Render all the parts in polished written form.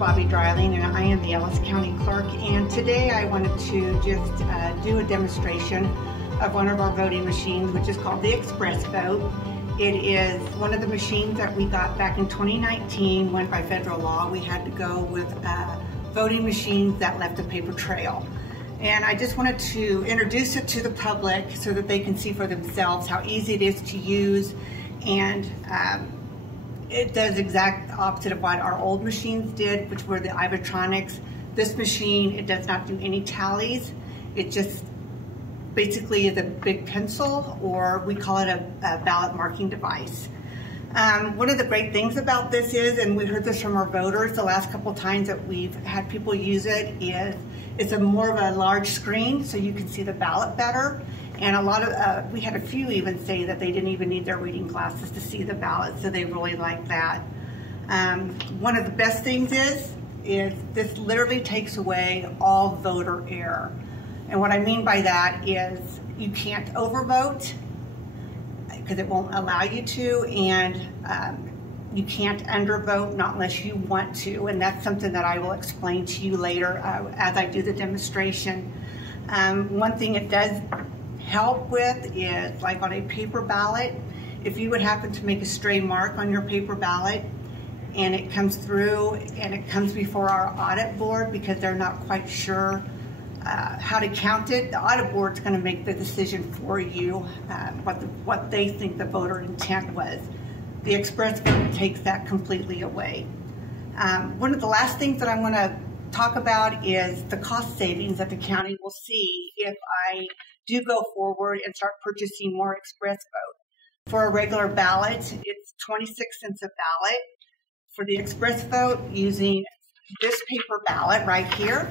Bobby Dreiling, and I am the Ellis County Clerk, and today I wanted to just do a demonstration of one of our voting machines, which is called the Express Vote. It is one of the machines that we got back in 2019 when by federal law we had to go with voting machines that left a paper trail. And I just wanted to introduce it to the public so that they can see for themselves how easy it is to use, and it does exact opposite of what our old machines did, which were the Ivotronics. This machine, it does not do any tallies. It just basically is a big pencil, or we call it a ballot marking device. One of the great things about this is, and we heard this from our voters the last couple times that we've had people use it, is it's a more of a large screen so you can see the ballot better. And a lot of, we had a few even say that they didn't even need their reading glasses to see the ballot, so they really like that. One of the best things is this literally takes away all voter error. And what I mean by that is you can't overvote because it won't allow you to, and you can't undervote, not unless you want to, and that's something that I will explain to you later as I do the demonstration. One thing it does help with is, like on a paper ballot, if you would happen to make a stray mark on your paper ballot and it comes through and it comes before our audit board because they're not quite sure how to count it, the audit board's going to make the decision for you, what they think the voter intent was. The Express Vote takes that completely away. One of the last things that I want to talk about is the cost savings that the county will see if I do go forward and start purchasing more Express Vote. For a regular ballot, it's 26 cents a ballot. For the Express Vote, using this paper ballot right here,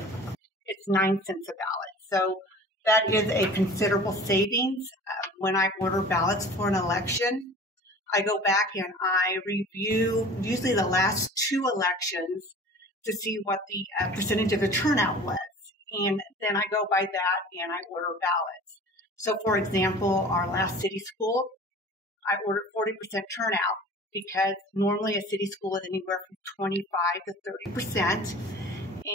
it's 9 cents a ballot. So that is a considerable savings. When I order ballots for an election, I go back and I review usually the last two elections to see what the percentage of the turnout was. And then I go by that and I order ballots. So for example, our last city school, I ordered 40% turnout because normally a city school is anywhere from 25 to 30%.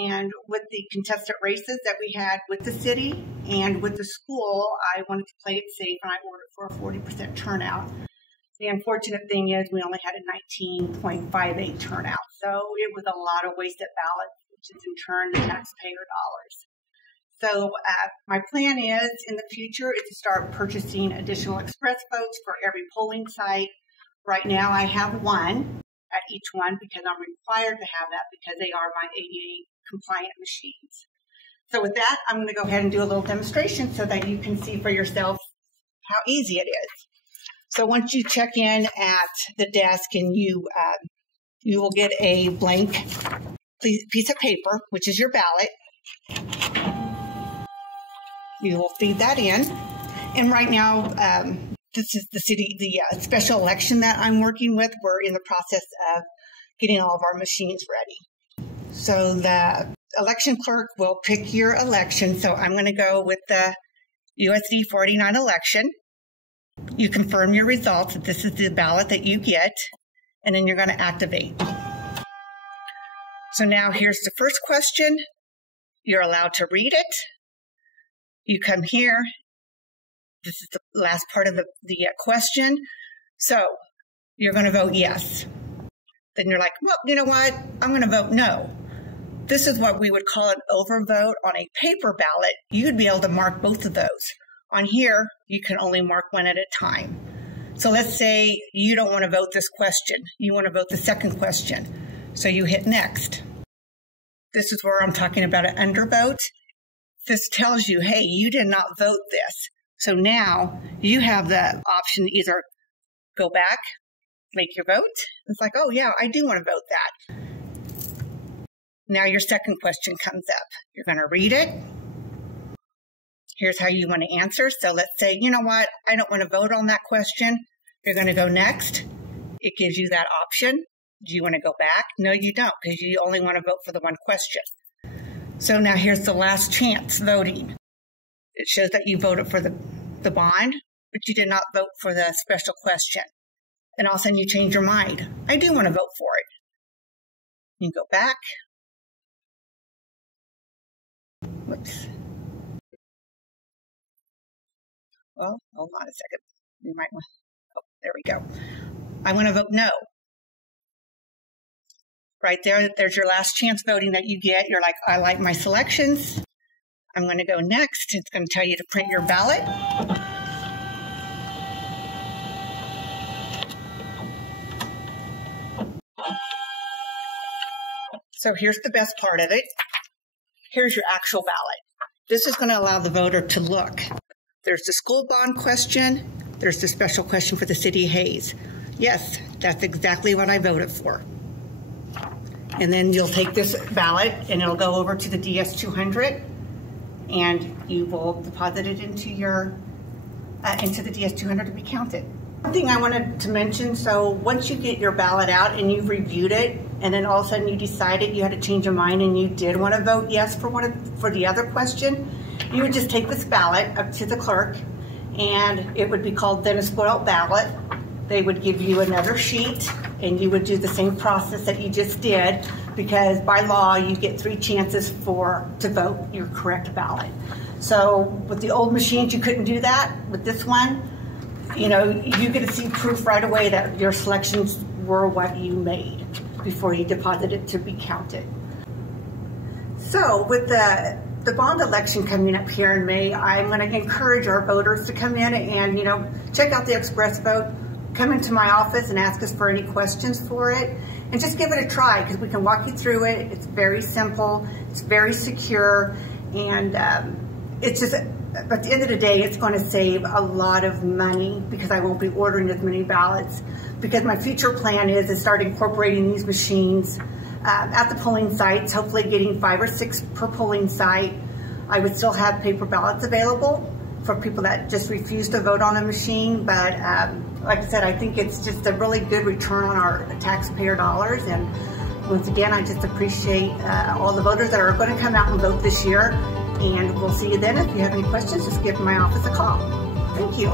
And with the contested races that we had with the city and with the school, I wanted to play it safe and I ordered for a 40% turnout. The unfortunate thing is we only had a 19.58 turnout. So it was a lot of wasted ballots, which is in turn the taxpayer dollars. So my plan is in the future is to start purchasing additional Express Votes for every polling site. Right now I have one at each one because I'm required to have that because they are my ADA compliant machines. So with that, I'm going to go ahead and do a little demonstration so that you can see for yourself how easy it is. So once you check in at the desk and you will get a blank piece of paper, which is your ballot. You will feed that in. And right now, this is the special election that I'm working with. We're in the process of getting all of our machines ready. So the election clerk will pick your election. So I'm going to go with the USD 49 election. You confirm your results that this is the ballot that you get, and then you're going to activate. So now here's the first question. You're allowed to read it. You come here. This is the last part of the question. So you're going to vote yes. Then you're like, well, you know what? I'm going to vote no. This is what we would call an overvote. On a paper ballot, you'd be able to mark both of those. On here, you can only mark one at a time. So let's say you don't want to vote this question. You want to vote the second question. So you hit next. This is where I'm talking about an undervote. This tells you, hey, you did not vote this. So now you have the option to either go back, make your vote. It's like, oh yeah, I do want to vote that. Now your second question comes up. You're going to read it. Here's how you want to answer. So let's say, you know what, I don't want to vote on that question. You're going to go next. It gives you that option. Do you want to go back? No, you don't, because you only want to vote for the one question. So now here's the last chance voting. It shows that you voted for the bond, but you did not vote for the special question. And all of a sudden you change your mind. I do want to vote for it. You go back, Whoops. Well, hold on a second. We might want, oh, there we go. I want to vote no. Right there, there's your last chance voting that you get. You're like, I like my selections. I'm going to go next. It's going to tell you to print your ballot. So here's the best part of it. Here's your actual ballot. This is going to allow the voter to look. There's the school bond question. There's the special question for the city of Hayes. Yes, that's exactly what I voted for. And then you'll take this ballot and it'll go over to the DS200 and you will deposit it into your into the DS200 to be counted. One thing I wanted to mention, so once you get your ballot out and you've reviewed it and then all of a sudden you decided you had a change of mind and you did want to vote yes for the other question, you would just take this ballot up to the clerk and it would be called then a spoiled ballot. They would give you another sheet and you would do the same process that you just did, because by law you get 3 chances to vote your correct ballot. So with the old machines you couldn't do that. With this one, you know, you get to see proof right away that your selections were what you made before you deposited to be counted. So with the bond election coming up here in May, I'm going to encourage our voters to come in and, you know, check out the Express Vote. Come into my office and ask us for any questions for it, and just give it a try, because we can walk you through it. It's very simple, it's very secure, and it's just, at the end of the day, it's going to save a lot of money because I won't be ordering as many ballots, because my future plan is to start incorporating these machines at the polling sites, hopefully getting 5 or 6 per polling site. I would still have paper ballots available for people that just refuse to vote on a machine, but like I said, I think it's just a really good return on our taxpayer dollars. And once again, I just appreciate all the voters that are going to come out and vote this year. And we'll see you then. If you have any questions, just give my office a call. Thank you.